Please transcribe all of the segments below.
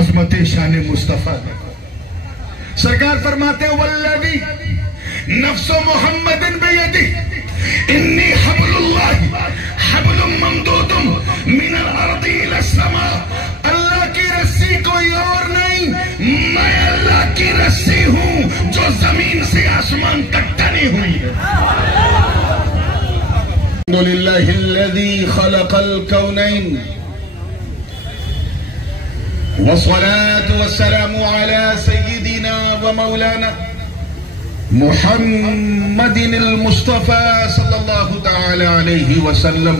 عظمت شان مصطفیٰ دیکھو. سرکار فرماتے ہیں والذی نفس محمد بیدہ انی حبل اللہ حبل ممدود من الارض الى السماء. اللہ کی رسی کوئی اور نہیں، میں اللہ کی رسی ہوں جو زمین سے آسمان تک ٹنی ہوئی ہے. الحمدللہ الذی خلق الکونین والصلاة والسلام على سيدنا ومولانا محمد المصطفى صلى الله تعالى عليه وسلم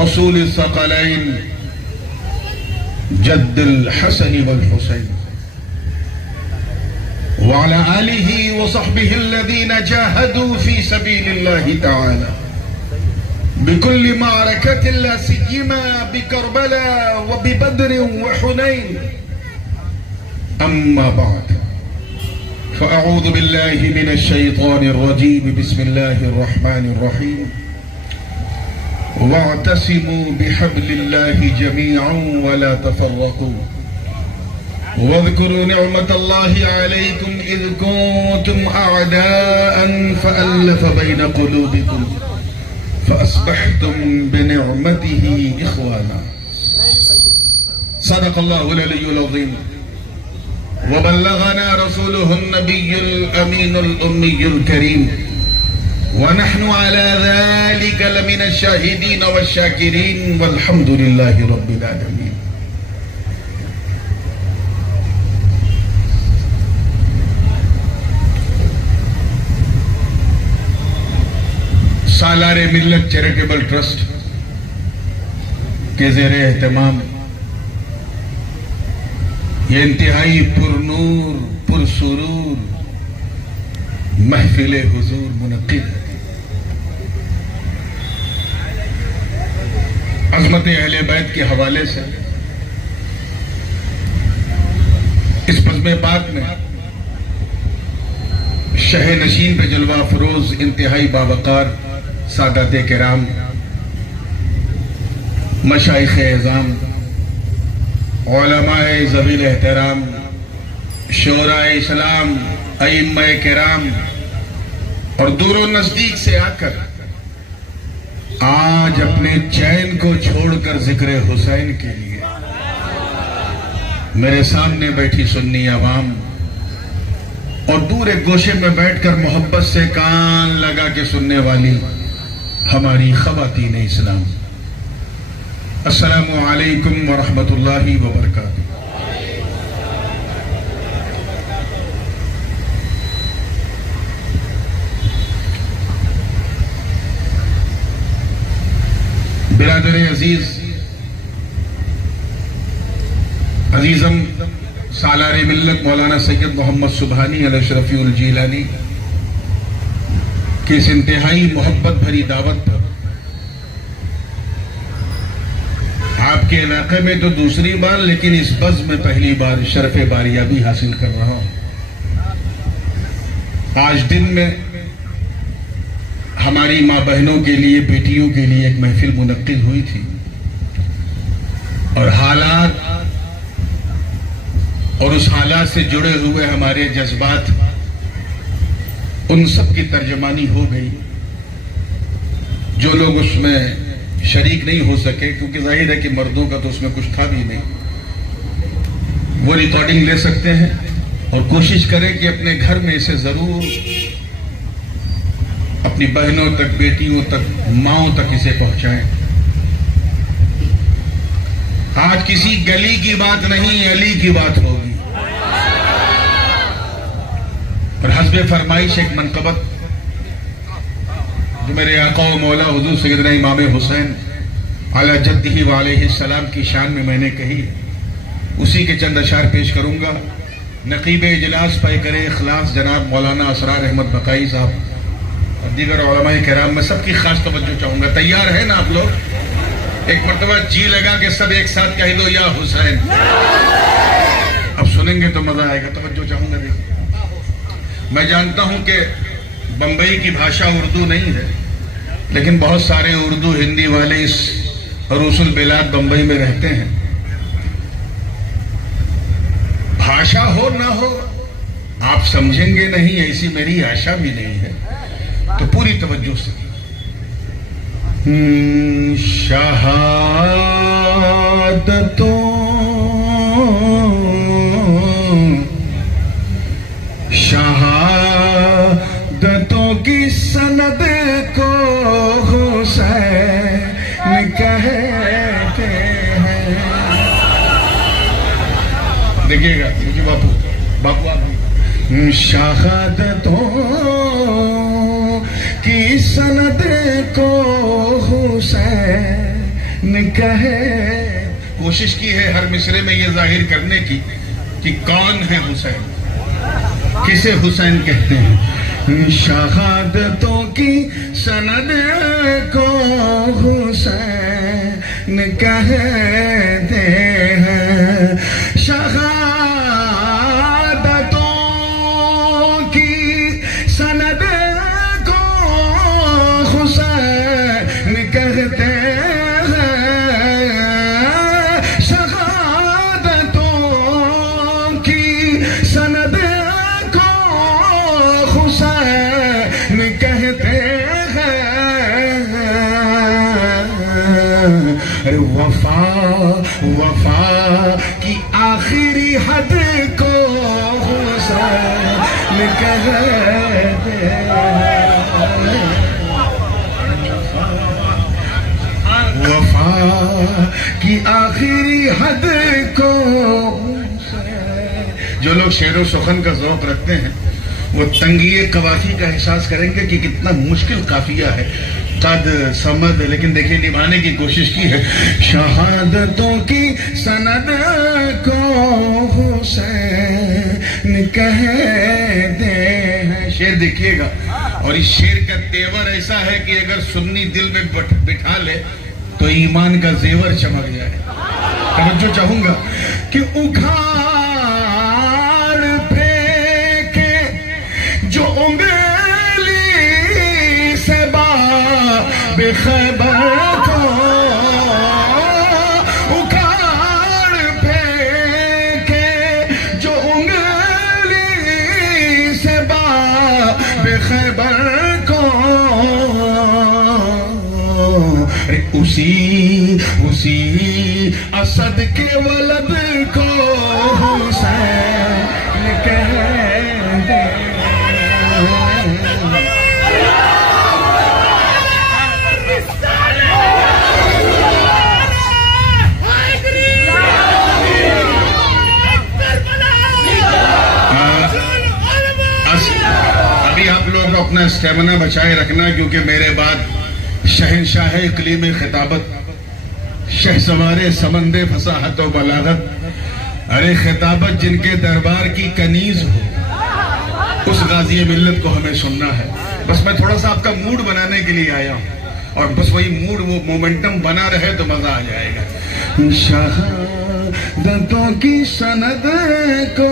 رسول الثقلين جد الحسن والحسين وعلى آله وصحبه الذين جاهدوا في سبيل الله تعالى بكل معركة لا سيما بكربلاء وببدر وحنين. أما بعد فأعوذ بالله من الشيطان الرجيم. بسم الله الرحمن الرحيم. واعتصموا بحبل الله جميعا ولا تفرقوا واذكروا نعمة الله عليكم إذ كنتم أعداء فألف بين قلوبكم فأصبحتم بنعمته إخوانا. صدق الله العلي العظيم وبلغنا رسوله النبي الأمين الأمي الكريم ونحن على ذلك لمن الشاهدين والشاكرين والحمد لله رب العالمين. سالار ملت چیریٹیبل ٹرسٹ کے زیر اہتمام یہ انتہائی پرنور پرسرور محفل حضور منعقد ہے. عظمت اہل بیت کے حوالے سے اس بزم پاک میں شہ نشین پہ جلوہ فروز انتہائی باوقار سادات کرام، مشائخ اعظام، علماء ذوی احترام، شعراء اسلام، ائمہ کرام اور دور و نزدیک سے آ کر آج اپنے چین کو چھوڑ کر ذکر حسین کے لیے میرے سامنے بیٹھی سنی عوام اور دور ایک گوشے میں بیٹھ کر محبت سے کان لگا کے سننے والی ہماری خواتین اسلام، السلام علیکم ورحمۃ اللہ وبرکاتہ. برادر عزیزم سالار ملت مولانا سید محمد سبحانی علیہ شرفی الجیلانی کہ اس انتہائی محبت بھری دعوت پر آپ کے علاقے میں تو دوسری بار لیکن اس بزم میں پہلی بار شرف باریابی حاصل کر رہا ہوں. آج دن میں ہماری ماں بہنوں کے لیے، بیٹیوں کے لیے ایک محفل منعقد ہوئی تھی اور حالات اور اس حالات سے جڑے ہوئے ہمارے جذبات ان سب کی ترجمانی ہو گئی. جو لوگ اس میں شریک نہیں ہو سکے کیونکہ ظاہر ہے کہ مردوں کا تو اس میں کچھ تھا بھی نہیں، وہ ریکارڈنگ لے سکتے ہیں اور کوشش کریں کہ اپنے گھر میں اسے ضرور اپنی بہنوں تک، بیٹیوں تک، ماؤں تک اسے پہنچائیں. آج کسی گلی کی بات نہیں، علی کی بات ہوگی. اور حسب فرمائش ایک منقبت جو میرے آقا و مولا حضور سیدنا امام حسین علی جدہ و علیہ السلام کی شان میں نے کہی، اسی کے چند اشعار پیش کروں گا. نقیب اجلاس پیکر اخلاص جناب مولانا اسرار احمد بقائی صاحب اور دیگر علماء کرام، میں سب کی خاص توجہ چاہوں گا. تیار ہیں نا آپ لوگ؟ ایک مرتبہ جی لگا کہ سب ایک ساتھ کہہ دو یا حسین. اب سنیں گے تو مزہ آئے گا. توجہ چاہوں گا. دیکھیں، میں جانتا ہوں کہ بمبئی کی بھاشا اردو نہیں ہے، لیکن بہت سارے اردو ہندی والے اس عروس البلاد بمبئی میں رہتے ہیں. آشا ہو نہ ہو آپ سمجھیں گے نہیں، ایسی میری آشا بھی نہیں ہے، تو پوری توجہ سے شہادتوں کی سند کو حسین کہتے ہیں۔ دیکھیے گا باپو آپ شہادتوں کی سند کو حسین کہے۔ کوشش کی ہے ہر مصرے میں یہ ظاہر کرنے کی کہ کون ہے حسین، کسے حسین کہتے ہیں۔ شہادتوں کی سند کو حسین کہتے ہیں، شہادتوں کی سند کو حسین کہتے ہیں، شہادتوں کی سند کو حسین کہتے ہیں۔ وفا کی آخری حد کو حسین کہتے ہیں۔ وفا کی آخری حد کو حسین۔ جو لوگ شعر و سخن کا ذوق رکھتے ہیں وہ تنگی قوافی کا احساس کریں گے کہ کتنا مشکل قافیہ ہے، قد سمد، لیکن دیکھیں نبھانے کی کوشش کی ہے۔ شہادتوں کی سند کو حسین کہتے ہیں۔ شعر دیکھیے گا، اور اس شعر کا تیور ایسا ہے کہ اگر سنی دل میں بٹھا لے تو ایمان کا زیور چمک جائے۔ توجہ چاہوں گا کہ اکھاڑ پھینکے جو انگلی سے باب خیبر کو، اکھاڑ پھینکے جو انگلی سے باب خیبر کو، اسی اسد کے ولد کو حسین کہتے ہیں۔ ابھی آپ لوگ اپنا اسٹیمنا بچائے رکھنا، کیونکہ میرے بعد شہنشاہ اقلیم خطابت، شہسوار سمند فصاحت و بلاغت، ارے خطابت جن کے دربار کی کنیز ہو، اس غازی ملت کو ہمیں سننا ہے۔ بس میں تھوڑا سا آپ کا موڈ بنانے کے لیے آیا ہوں، اور بس وہی موڈ، وہ مومنٹم بنا رہے تو مزہ آ جائے گا۔ شہادتوں کی سند کو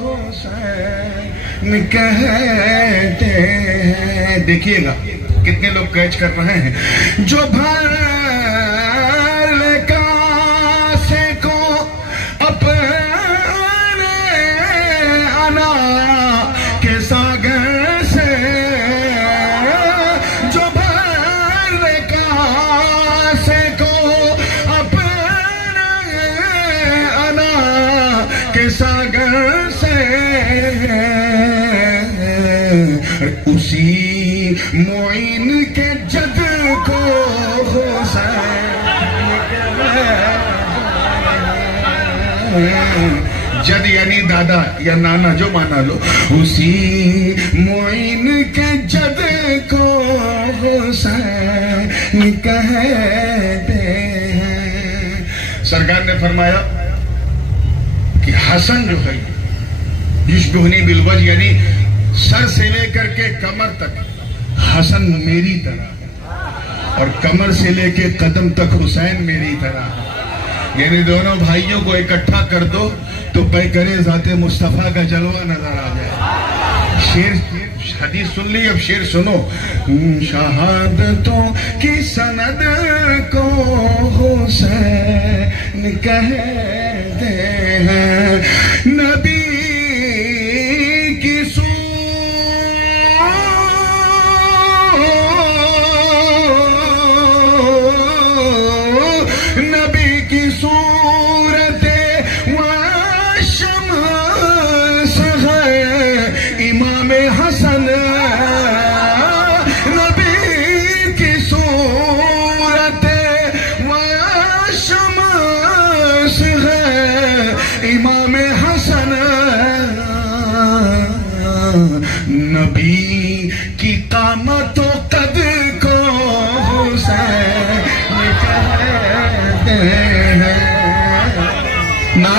حسین کہتے ہیں۔ دیکھیے گا کتنے لوگ کیچ کر رہے ہیں۔ جو بھر لے کاسے کو اپنے انا کے ساگر سے، جو بھر لے کاسے کو اپنے انا کے ساگر سے، اسی معین کے جد کو حسین، جد یعنی دادا یا نانا جو مانا لو، اسی معین کے جد کو حسین کہتے ہیں۔ سرکار نے فرمایا کہ حسن جو ہے یشبہنی بالوجہ، یعنی سر سے لے کر کے کمر تک حسن میری طرح، اور کمر سے لے کے قدم تک حسین میری طرح، یعنی دونوں بھائیوں کو اکٹھا کر دو تو پیکرے ذات مصطفیٰ کا جلوہ نظر آ جائے۔ شعر حدیث سن لی، اب شعر سنو۔ شہادتوں کی سند کو حسین کہتے ہیں، نبی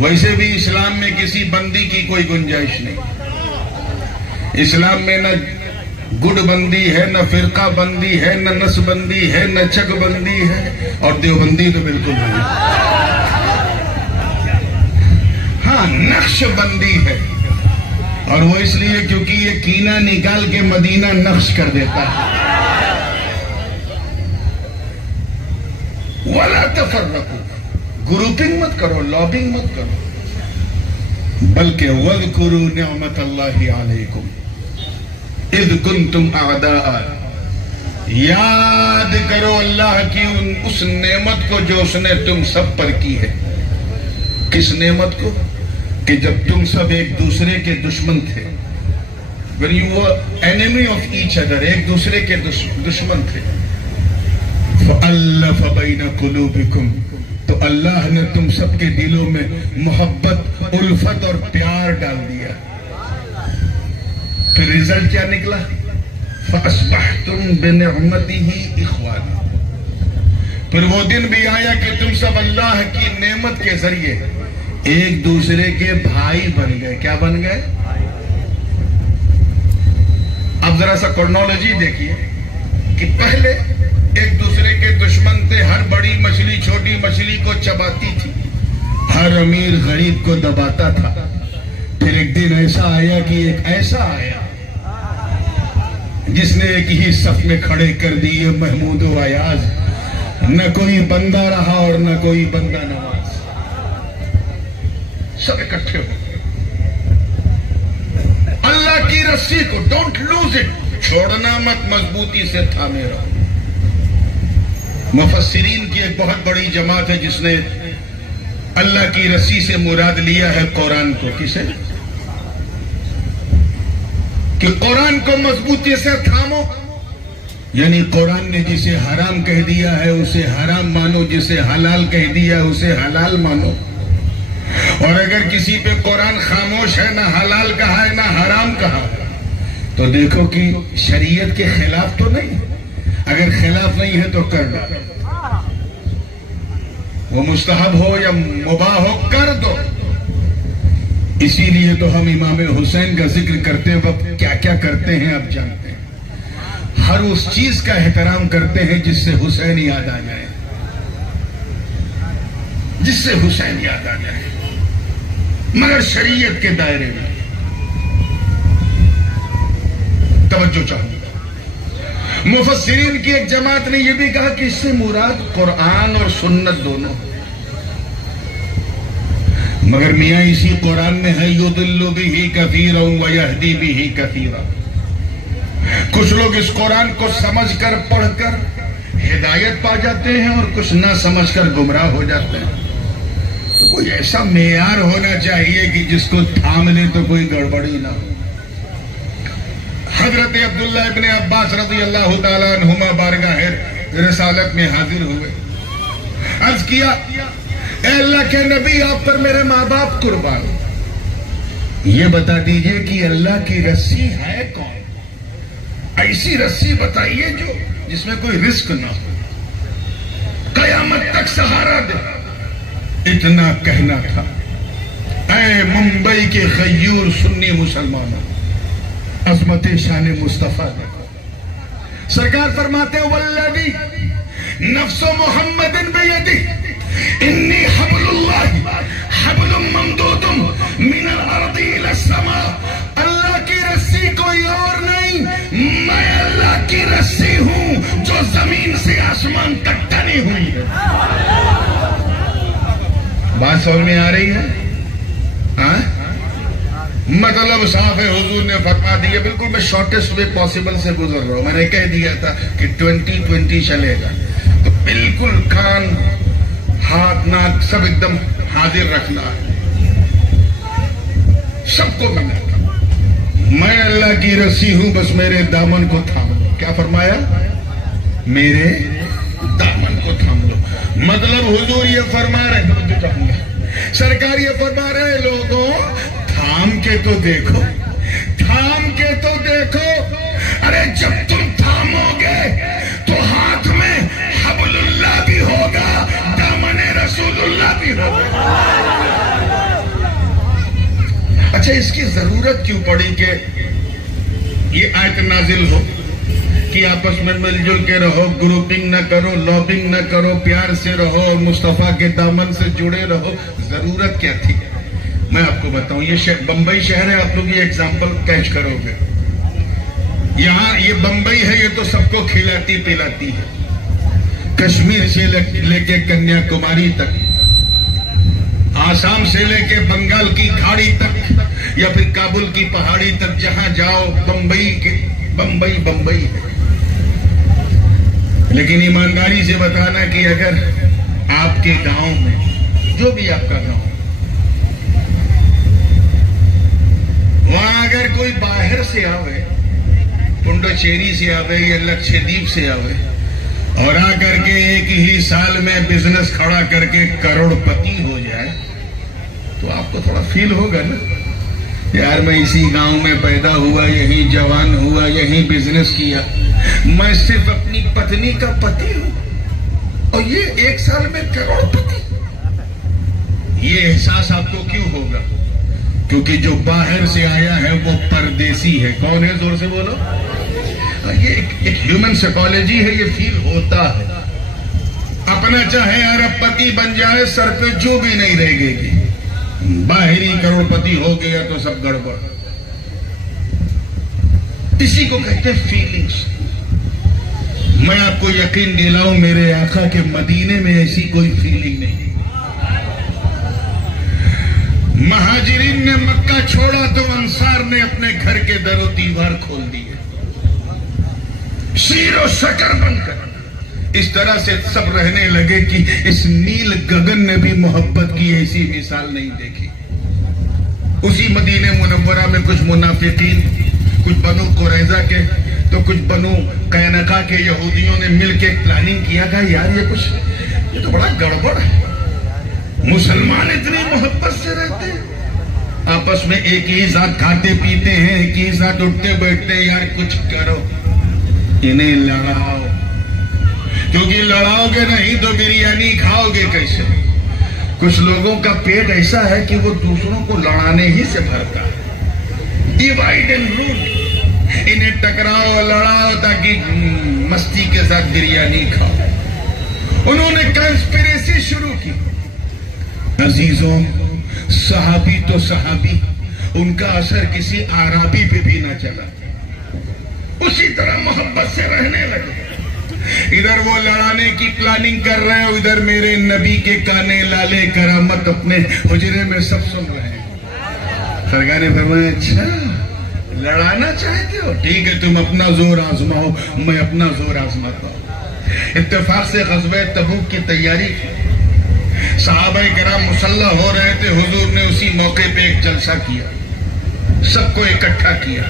ویسے بھی اسلام میں کسی بندی کی کوئی گنجائش نہیں. اسلام میں نہ گڈ بندی ہے، نہ فرقہ بندی ہے، نہ نس بندی ہے، نہ چک بندی ہے، اور دیوبندی تو بالکل نہیں. ہاں نقش بندی ہے، اور وہ اس لیے کیونکہ یہ کینہ نکال کے مدینہ نقش کر دیتا ہے. وَلَا تَفَرَّقُوا، گروپنگ مت کرو، لابنگ مت کرو، بلکہ وَاذْكُرُوا نِعْمَةَ اللَّهِ عَلَيْكُمْ اِذْ كُنْتُمْ أَعْدَاءً، یاد کرو اللہ کی اس نعمت کو جو اس نے تم سب پر کی ہے. کس نعمت کو؟ کہ جب تم سب ایک دوسرے کے دشمن تھے. when you were enemy of each other، ایک دوسرے کے دشمن تھے. فَأَلَّفَ بَيْنَ قُلُوبِكُمْ، تو اللہ نے تم سب کے دلوں میں محبت، الفت اور پیار ڈال دیا. پھر رزلٹ کیا نکلا؟ فَأَصْبَحْتُمْ بِنِعْمَتِهِ إِخْوَانًا، پھر وہ دن بھی آیا کہ تم سب اللہ کی نعمت کے ذریعے ایک دوسرے کے بھائی بن گئے. کیا بن گئے؟ اب ذرا سا کرونالوجی دیکھیے کہ پہلے ایک دوسرے کے دشمن تھے. ہر بڑی مچھلی چھوٹی مچھلی کو چباتی تھی، ہر امیر غریب کو دباتا تھا. پھر ایک دن ایسا آیا کہ ایک ایسا آیا جس نے ایک ہی صف میں کھڑے کر دیے محمود و ایاز. نہ کوئی بندہ رہا اور نہ کوئی بندہ نواز، سب اکٹھے ہو. اللہ کی رسی کو ڈونٹ لوز اٹ، چھوڑنا مت، مضبوطی سے تھامے رہو. مفسرین کی ایک بہت بڑی جماعت ہے جس نے اللہ کی رسی سے مراد لیا ہے قرآن کو. کسے؟ کہ قرآن کو مضبوطی سے تھامو، یعنی قرآن نے جسے حرام کہہ دیا ہے اسے حرام مانو، جسے حلال کہہ دیا ہے اسے حلال مانو. اور اگر کسی پہ قرآن خاموش ہے، نہ حلال کہا ہے نہ حرام کہا، تو دیکھو کہ شریعت کے خلاف تو نہیں. اگر خلاف نہیں ہے تو کر دو، وہ مستحب ہو یا مباح ہو کر دو. اسی لیے تو ہم امام حسین کا ذکر کرتے وقت کیا کیا کرتے ہیں اب جانتے ہیں. ہر اس چیز کا احترام کرتے ہیں جس سے حسین یاد آ جائے، جس سے حسین یاد آ جائے، مگر شریعت کے دائرے میں. توجہ چاہوں گا. مفسرین کی ایک جماعت نے یہ بھی کہا کہ اس سے مراد قرآن اور سنت دونوں، مگر میاں اسی قرآن میں ہے یضل بہ کثیرا ویہدی بہ کثیرا. کچھ لوگ اس قرآن کو سمجھ کر پڑھ کر ہدایت پا جاتے ہیں اور کچھ نہ سمجھ کر گمراہ ہو جاتے ہیں. تو کوئی ایسا معیار ہونا چاہیے کہ جس کو تھام لے تو کوئی گڑبڑی نہ ہو. حضرت عبداللہ ابن عباس رضی اللہ تعالیٰ عنہما بارگاہ رسالت میں حاضر ہوئے. عرض کیا اے اللہ کے نبی، آپ پر میرے ماں باپ قربان، یہ بتا دیجئے کہ اللہ کی رسی ہے کون؟ ایسی رسی بتائیے جس میں کوئی رزق نہ ہو، قیامت تک سہارا دے. اتنا کہنا تھا. اے ممبئی کے غیور سنی مسلمانوں، عظمت شان مصطفیٰ دیکھو. سرکار فرماتے ہیں والذی نفس محمد بیدہ انی حبل اللہ حبل ممدود من الارض الى السماء. اللہ کی رسی کوئی اور نہیں، میں اللہ کی رسی ہوں جو زمین سے آسمان تک ٹنی ہوئی ہے. بات سمجھ میں آ رہی ہے؟ مطلب صاحب حضور نے فرما دیا. بالکل میں شارٹیسٹ وے پاسبل سے گزر رہا ہوں. میں نے کہہ دیا تھا کہ 2020 چلے گا، تو بالکل کان ہاتھ ناک سب ایک دم حاضر رکھنا ہے. سب کو ملنا. میں اللہ کی رسی ہوں، بس میرے دامن کو تھام لو. کیا فرمایا؟ میرے دامن کو تھام لو. مطلب حضور یہ فرما رہے ہیں، سرکار یہ فرما رہے لوگوں تھام کے تو دیکھو، تھام کے تو دیکھو. ارے جب تم تھامو گے تو ہاتھ میں حبل اللہ بھی ہوگا، دامن رسول اللہ بھی ہوگا. اچھا اس کی ضرورت کیوں پڑی کہ یہ آیت نازل ہو کہ آپس میں مل جل کے رہو، گروپنگ نہ کرو، لابنگ نہ کرو، پیار سے رہو اور مصطفیٰ کے دامن سے جڑے رہو؟ ضرورت کیا تھی؟ میں آپ کو بتاؤں، یہ بمبئی شہر ہے، آپ لوگ یہ ایگزامپل کیچ کرو گے. یہاں یہ بمبئی ہے، یہ تو سب کو کھلاتی پلاتی ہے، کشمیر سے لے کے کنیا کماری تک، آسام سے لے کے بنگال کی کھاڑی تک، یا پھر کابل کی پہاڑی تک، جہاں جاؤ بمبئی ہے. لیکن ایمانداری سے بتانا کہ اگر آپ کے گاؤں میں، جو بھی آپ کا گاؤں، وہاں اگر کوئی باہر سے آوے، پنڈوچیری سے آوے یا لکشدیپ سے آوے، اور آ کر کے ایک ہی سال میں بزنس کھڑا کر کے کروڑ پتی ہو جائے، تو آپ کو تھوڑا فیل ہوگا نا، یار میں اسی گاؤں میں پیدا ہوا، یہیں جوان ہوا، یہیں بزنس کیا، میں صرف اپنی پتنی کا پتی ہوں اور یہ ایک سال میں کروڑ پتی. یہ احساس آپ کو کیوں ہوگا؟ کیونکہ جو باہر سے آیا ہے وہ پردیسی ہے. کون ہے؟ زور سے بولو. یہ ایک ہیومن سائیکالوجی ہے، یہ فیل ہوتا ہے. اپنا چاہے ارب پتی بن جائے، سر پہ جو بھی نہیں رہ گی، باہری کروڑ پتی ہو گیا تو سب گڑبڑ. اسی کو کہتے ہیں فیلنگز. میں آپ کو یقین دلاؤں، میرے آقا کے مدینے میں ایسی کوئی فیلنگ نہیں. مہاجرین نے مکہ چھوڑا تو انصار نے اپنے گھر کے در و دیوار کھول دیے، شیر و شکر بن کر. اس طرح سے سب رہنے لگے کہ اس نیل گگن نے بھی محبت کی ایسی مثال نہیں دیکھی. اسی مدینہ منورہ میں کچھ منافقین، کچھ بنو قریظہ کے تو کچھ بنو قینقاع کے یہودیوں نے مل کے پلاننگ کیا تھا، یار یہ تو بڑا گڑبڑ ہے. مسلمان اتنی محبت سے رہتے ہیں، آپس میں ایک ہی ساتھ کھاتے پیتے ہیں، ایک ہی ساتھ اٹھتے بیٹھتے ہیں، یار کچھ کرو، انہیں لڑاؤ، کیونکہ لڑاؤ گے نہیں تو بریانی کھاؤ گے کیسے؟ کچھ لوگوں کا پیٹ ایسا ہے کہ وہ دوسروں کو لڑانے ہی سے بھرتا ہے. Divide and rule. انہیں ٹکراؤ، لڑاؤ تاکہ مستی کے ساتھ بریانی کھاؤ. انہوں نے کنسپریسی شروع کی. عزیزوں، صحابی تو صحابی، ان کا اثر کسی عربی پہ بھی نہ چلا، اسی طرح محبت سے رہنے لگے. ادھر وہ لڑانے کی پلاننگ کر رہے ہیں، ادھر میرے نبی کے کانے لالے کرامت اپنے حجرے میں سب سن رہے ہیں. سرکار نے فرمایا، اچھا لڑانا چاہتے ہو؟ ٹھیک ہے، تم اپنا زور آزماؤ، میں اپنا زور آزماتا ہوں. اتفاق سے غزوہ تبوک کی تیاری کی. صحابہ کرام مسلح ہو رہے تھے، حضور نے اسی موقع پہ ایک جلسہ کیا، سب کو اکٹھا کیا.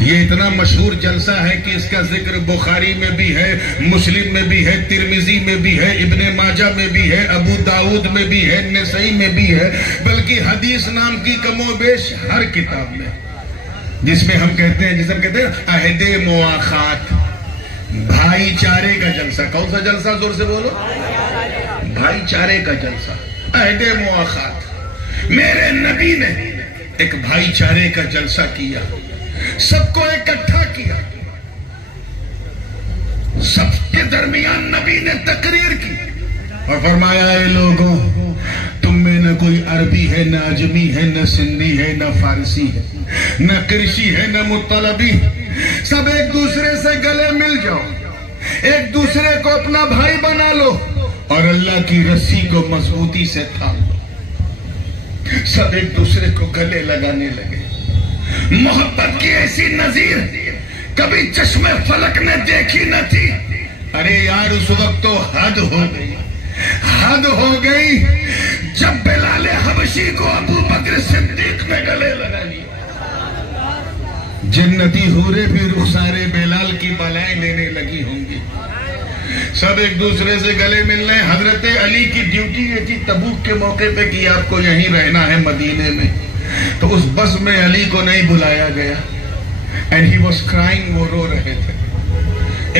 یہ اتنا مشہور جلسہ ہے کہ اس کا ذکر بخاری میں بھی ہے، مسلم میں بھی ہے، ترمذی میں بھی ہے، ابن ماجہ میں بھی ہے، ابو داؤد میں بھی ہے، نسائی میں بھی ہے، بلکہ حدیث نام کی کم و بیش ہر کتاب میں، جس میں ہم کہتے ہیں عہد مواخات، بھائی چارے کا جلسہ. کون سا جلسہ؟ زور سے بولو. بھائی چارے کا جلسہ، عہد مواخات. میرے نبی نے ایک بھائی چارے کا جلسہ کیا، سب کو اکٹھا کیا، سب کے درمیان نبی نے تقریر کی اور فرمایا، اے لوگوں، تم میں نہ کوئی عربی ہے، نہ عجمی ہے، نہ سندھی ہے، نہ فارسی ہے، نہ کرشی ہے، نہ مطلبی. سب ایک دوسرے سے گلے مل جاؤ، ایک دوسرے کو اپنا بھائی بنا لو اور اللہ کی رسی کو مضبوطی سے تھام لو. سب ایک دوسرے کو گلے لگانے لگے. محبت کی ایسی نظیر کبھی چشم فلک نے دیکھی نہ تھی. ارے یار اس وقت تو حد ہو گئی، حد ہو گئی جب بلال حبشی کو ابو بکر صدیق نے گلے لگا لیا. جنتی حوریں بھی رخسار بلال کی بالائیں لینے لگی ہوں گی. سب ایک دوسرے سے گلے مل رہے. حضرت علی کی ڈیوٹی یہ تھی تبوک کے موقع پہ کہ آپ کو یہیں رہنا ہے مدینے میں، تو اس بس میں علی کو نہیں بلایا گیا. اینڈ ہی واز کرائنگ، وہ رو رہے تھے.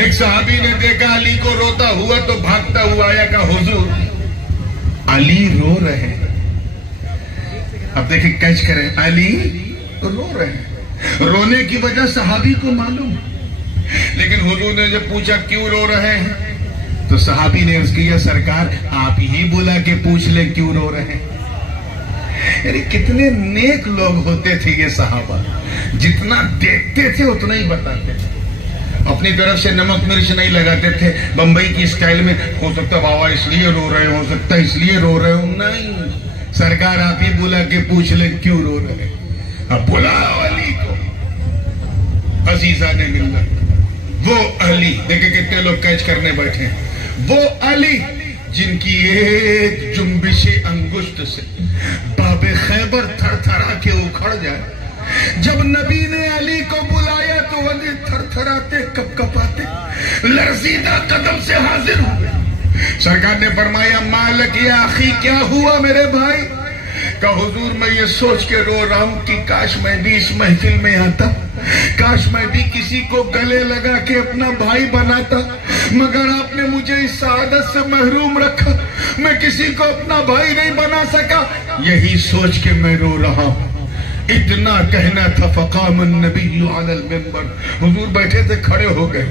ایک صحابی نے دیکھا علی کو روتا ہوا تو بھاگتا ہوا آیا، کہا حضور علی رو رہے. اب دیکھیں کیچ کریں، علی رو رہے ہیں، رونے کی وجہ صحابی کو معلوم، لیکن حضور نے جب پوچھا کیوں رو رہے ہیں تو صحابی نے عرض کیا سرکار آپ ہی بولا کہ پوچھ لیں کیوں رو رہے ہیں۔ یعنی کتنے نیک لوگ ہوتے تھے یہ صحابہ، جتنا دیکھتے تھے اتنا ہی بتاتے تھے، اپنی طرف سے نمک مرچ نہیں لگاتے تھے بمبئی کی سٹائل میں، ہو سکتا بابا اس لیے رو رہے ہو سکتا اس لیے رو رہے ہو، نہیں، سرکار آپ ہی بولا کہ پوچھ لیں کیوں رو رہے۔ اب بلا علی کو، عزیزان ملت، وہ علی، دیکھیں کتنے لوگ کیچ کرنے بیٹھے ہیں، وہ علی جن کی ایک جنبش انگشت سے باب خیبر تھر تھرا کے اکھڑ جائے، جب نبی نے علی کو بلایا تو علی تھر تھراتے کپ کپاتے لرزیدہ قدم سے حاضر ہوئے۔ سرکار نے فرمایا مالک یا اخی، کیا ہوا میرے بھائی؟ کہ حضور میں یہ سوچ کے رو رہا ہوں کہ کاش میں بھی اس محفل میں آتا، کاش میں بھی کسی کو گلے لگا کے اپنا بھائی بناتا، مگر آپ نے مجھے اس سعادت سے محروم رکھا، میں کسی کو اپنا بھائی نہیں بنا سکا، یہی سوچ کے میں رو رہا ہوں۔ اتنا کہنا تھا فقام النبی علی المنبر، حضور بیٹھے تھے کھڑے ہو گئے،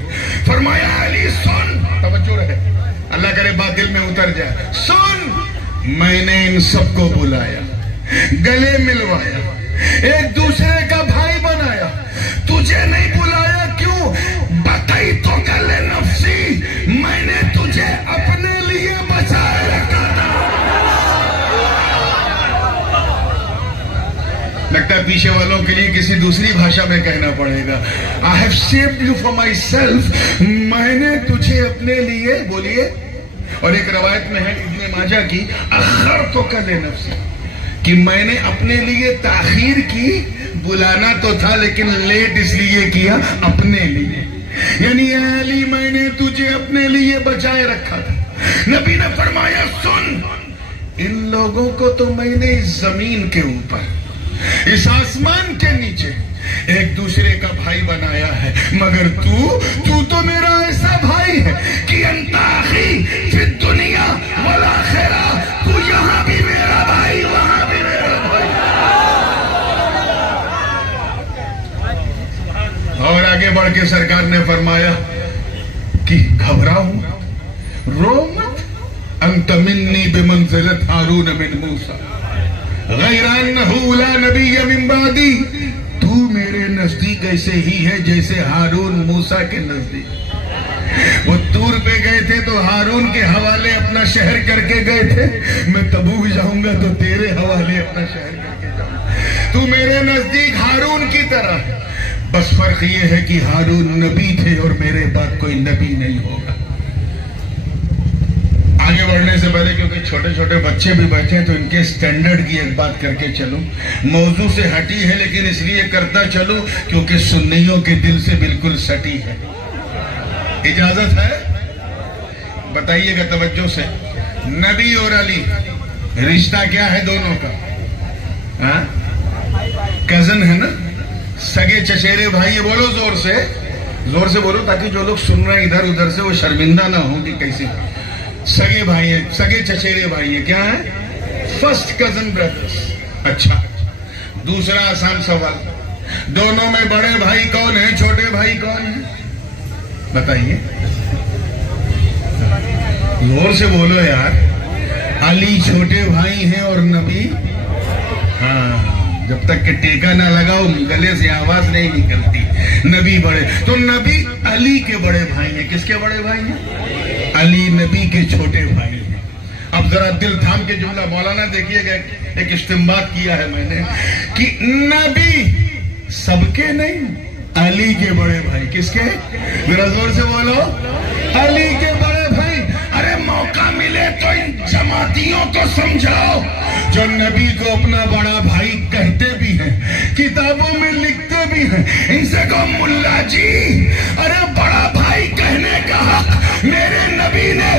فرمایا علی سن، توجہ رہے، اللہ کرے بات دل میں اتر جائے، سن، میں نے ان سب کو بلایا، گلے ملوایا، ایک دوسرے کا بھائی بنایا، تجھے نہیں بلایا کیوں؟ بتائی تو گلے نفسی، میں نے تجھے اپنے لیے بچائے رکھا تھا۔ لگتا ہے پیچھے والوں کے لیے کسی دوسری بھاشا میں کہنا پڑے گا، I have saved you for myself، میں نے تجھے اپنے لیے، بولیے، اور ایک روایت میں ہے ابن ماجہ کی، اخرتک لنفسی، کہ میں نے اپنے لیے تاخیر کی، بلانا تو تھا لیکن لیٹ اس لیے کیا اپنے لیے، یعنی اے علی میں نے تجھے اپنے لیے بچائے رکھا تھا۔ نبی نے فرمایا سن، ان لوگوں کو تو میں نے اس زمین کے اوپر، اس آسمان کے نیچے ایک دوسرے کا بھائی بنایا ہے، مگر تو میرا ایسا بھائی ہے کہ انت اخی فی الدنیا والآخرہ، تو یہاں بھی میرا بھائی وہاں بھی میرا بھائی۔ اور آگے بڑھ کے سرکار نے فرمایا کہ گھبراؤ مت، رو مت، انت منی بمنزلت ہارون من موسیٰ غیر انہو لا نبی من بعدی، تو میرے نزدیک ایسے ہی ہے جیسے ہارون موسیٰ کے نزدیک۔ وہ طور پہ گئے تھے تو ہارون کے حوالے اپنا شہر کر کے گئے تھے، میں تبوک جاؤں گا تو تیرے حوالے اپنا شہر کر کے جاؤں گا، تو میرے نزدیک ہارون کی طرح ہے، بس فرق یہ ہے کہ ہارون نبی تھے اور میرے بعد کوئی نبی نہیں ہوگا۔ آگے بڑھنے سے پہلے کیونکہ چھوٹے چھوٹے بچے بھی بیٹھے ہیں تو ان کے سٹینڈرڈ کی ایک بات کر کے چلوں، موضوع سے ہٹی ہے لیکن اس لیے کرتا چلوں کیونکہ سنیوں کے دل سے بالکل سٹی ہے۔ اجازت ہے؟ بتائیے گا توجہ سے، نبی اور علی رشتہ کیا ہے دونوں کا؟ کزن ہے نا، سگے چچیرے بھائی، بولو زور سے بولو تاکہ جو لوگ سن رہے ہیں ادھر ادھر سے وہ شرمندہ نہ ہوں کہ کیسے سگے بھائی ہیں، سگے چچیرے بھائی ہیں، کیا ہے؟ First cousin brothers. اچھا، دوسرا آسان سوال، دونوں میں بڑے بھائی کون ہیں، چھوٹے بھائی کون ہیں؟ بتائیے، زور سے بولو یار۔ علی چھوٹے بھائی ہیں اور نبی، ہاں، جب تک کہ ٹیکا نہ لگاؤ گلے سے آواز نہیں نکلتی، نبی بڑے، تو نبی علی کے بڑے بھائی ہیں۔ کس کے بڑے بھائی ہیں؟ علی نبی کے چھوٹے بھائی ہیں۔ اب ذرا دل تھام کے جملہ مولانا دیکھیے گا، ایک استنباط کیا ہے میں نے کہ نبی سب کے نہیں، علی کے بڑے بھائی۔ کس کے؟ ذرا زور سے بولو، علی کے بڑے بھائی۔ ارے موقع ملے تو ان جماعتیوں کو سمجھاؤ جو نبی کو اپنا بڑا بھائی کہتے بھی ہیں، کتابوں میں لکھتے بھی ہیں، ان سے کہو ملا جی، ارے بڑا بھائی کہنے کا حق میرے نبی نے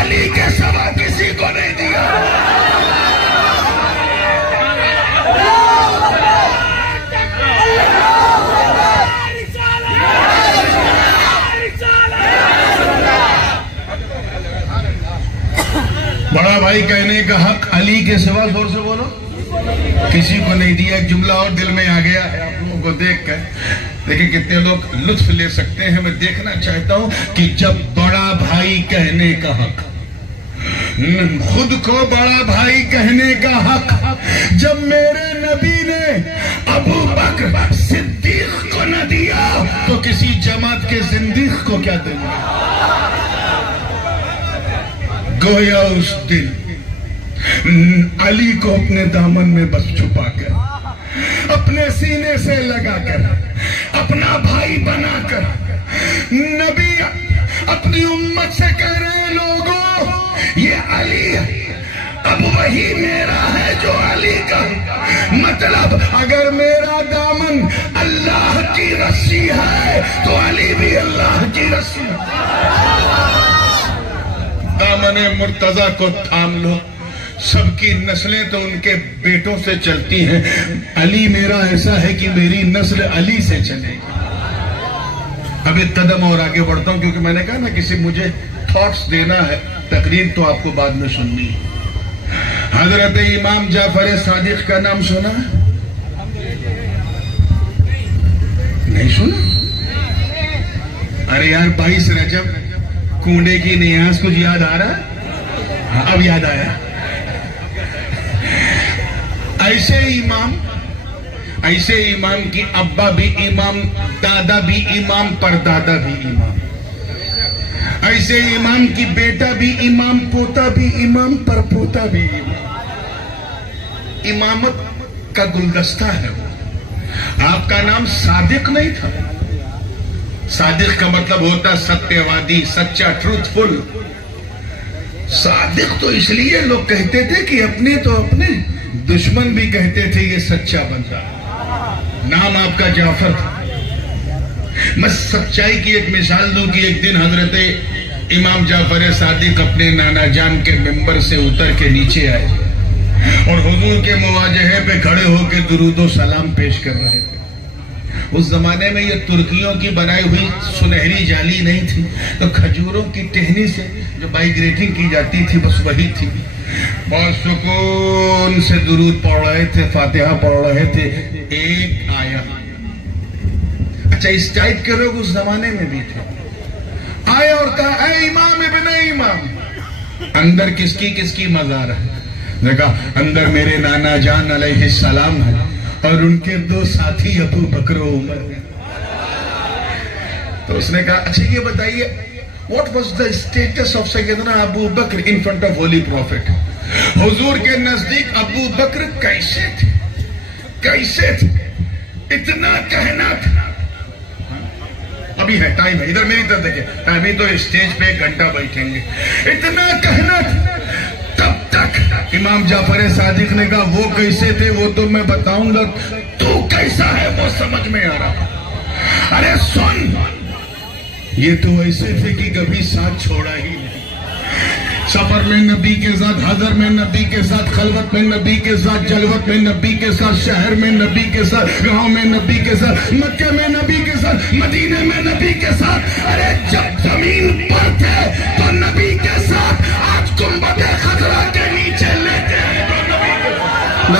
علی کے سوا کسی کو نہیں دیا۔ بڑا بھائی کہنے کا حق علی کے سوا، زور سے بولو، کسی کو نہیں دیا. ایک جملہ اور دل میں آ گیا ہے آپ لوگوں کو دیکھ کر. دیکھیں کتنے لوگ لطف لے سکتے ہیں. میں دیکھنا چاہتا ہوں کہ جب بڑا بھائی کہنے کا حق, خود کو بڑا بھائی کہنے کا حق جب میرے نبی نے ابو بکر صدیق کو نہ دیا تو کسی جماعت کے زندیق کو کیا دیں گے؟ گویا اس دن علی کو اپنے دامن میں بس چھپا کر, اپنے سینے سے لگا کر, اپنا بھائی بنا کر نبی اپنی امت سے کہہ رہے ہیں لوگوں یہ علی اب وہی میرا ہے جو علی کا. مطلب اگر میرا دامن اللہ کی رسی ہے تو علی بھی اللہ کی رسی ہے. دامن مرتضی کو تھام لو. سب کی نسلیں تو ان کے بیٹوں سے چلتی ہیں, علی میرا ایسا ہے کہ میری نسل علی سے چلے گی. اب ایک قدم اور آگے بڑھتا ہوں کیونکہ میں نے کہا نا کسی مجھے تھاٹس دینا ہے, تقریر تو آپ کو بعد میں سننی ہے. حضرت امام جعفر صادق کا نام سنا نہیں سنا؟ ارے یار 22 رجب کنڈے کی نیاز کچھ یاد آ رہا؟ اب یاد آیا. ایسے امام کی ابا بھی امام, دادا بھی امام, پردادا بھی امام. ایسے امام کی بیٹا بھی امام, پوتا بھی امام, پرپوتا بھی امام. امامت کا گلدستہ ہے وہ. آپ کا نام صادق نہیں تھا. صادق کا مطلب ہوتا ستیہ وادی, سچا, ٹروتھ فل. صادق تو اس لیے لوگ کہتے تھے کہ اپنے دشمن بھی کہتے تھے یہ سچا بندہ. نام آپ کا جعفر تھا. میں سچائی کی ایک مثال دوں کہ ایک دن حضرت امام جعفر صادق اپنے نانا جان کے ممبر سے اتر کے نیچے آئے اور حضور کے مواجہے پہ کھڑے ہو کے درود و سلام پیش کر رہے تھے. اس زمانے میں یہ ترکیوں کی بنائی ہوئی سنہری جالی نہیں تھی, تو کھجوروں کی ٹہنی سے جو مائگریٹنگ کی جاتی تھی بس وہی تھی. بہت سکون سے درود پڑھ رہے تھے, فاتحہ پڑھ رہے تھے. ایک آیا, اچھا اس ٹائپ کے لوگ اس زمانے میں بھی تھے, آئے اور کہا اے امام ابن امام, اندر کس کی مزار ہے؟ نے کہا اندر میرے نانا جان علیہ السلام ہے اور ان کے 2 ساتھی ابو بکر و عمر ہیں. تو اس نے کہا اچھا یہ بتائیے what was the status of سیدنا ابو بکر in front of holy prophet؟ حضور کے نزدیک ابو بکر کیسے تھے؟ اتنا کہنا تھا. ابھی ہے ٹائم ہے, ادھر میری طرف دیکھیں, ابھی تو اسٹیج پہ 1 گھنٹہ بیٹھیں گے. اتنا کہنا تھا. تب تک امام جعفر صادق نے کہا وہ کیسے تھے وہ تو میں بتاؤں گا, تو کیسا ہے وہ سمجھ میں آ رہا. ارے سن, یہ تو ایسے تھے کہ کبھی ساتھ چھوڑا ہی نہیں. سفر میں نبی کے ساتھ, حضر میں نبی کے ساتھ, خلوت میں نبی کے ساتھ, جلوت میں نبی کے ساتھ, شہر میں نبی کے ساتھ, گاؤں میں نبی کے ساتھ, مکہ میں نبی کے ساتھ, مدینے میں نبی کے ساتھ. ارے جب زمین پر تھے تو نبی کے ساتھ, آج گنبد خضرا کے نیچے لیتے ہیں تو نبی کے ساتھ.